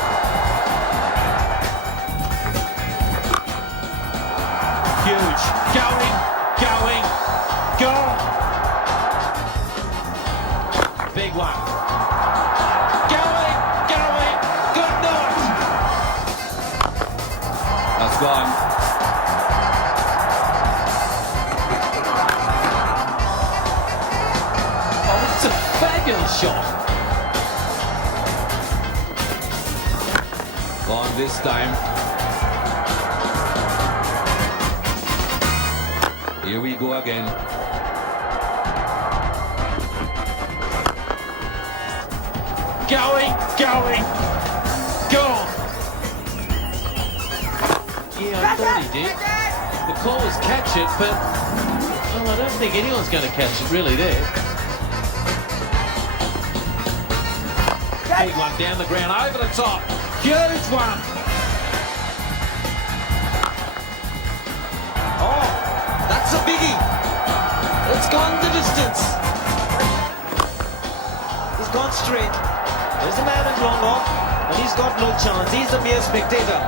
Huge. Going. Gone. Big one. Going. Good knock. That's gone. Oh, it's a fabulous shot. Gone this time. Here we go again. Going. Gone. Yeah, I thought he did. The call was catch it, but well, I don't think anyone's going to catch it really there. Big one down the ground, over the top. Huge one. Oh, that's a biggie. It's gone the distance. He's gone straight. There's a man at long off, and he's got no chance. He's a mere spectator.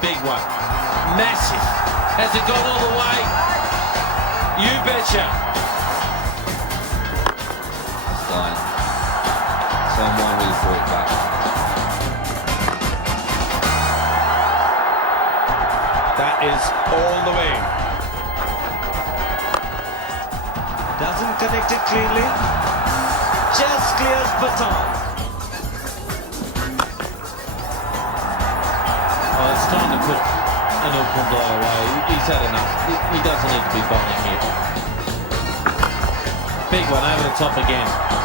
Big one. Massive. Has it gone all the way? You betcha. It's gone. Someone will throw it back. That is all the way. Doesn't connect it cleanly. Just clears Pathan. Oh, it's time to put Anil Kumble away. He's had enough. He doesn't need to be bowling here. Big one over the top again.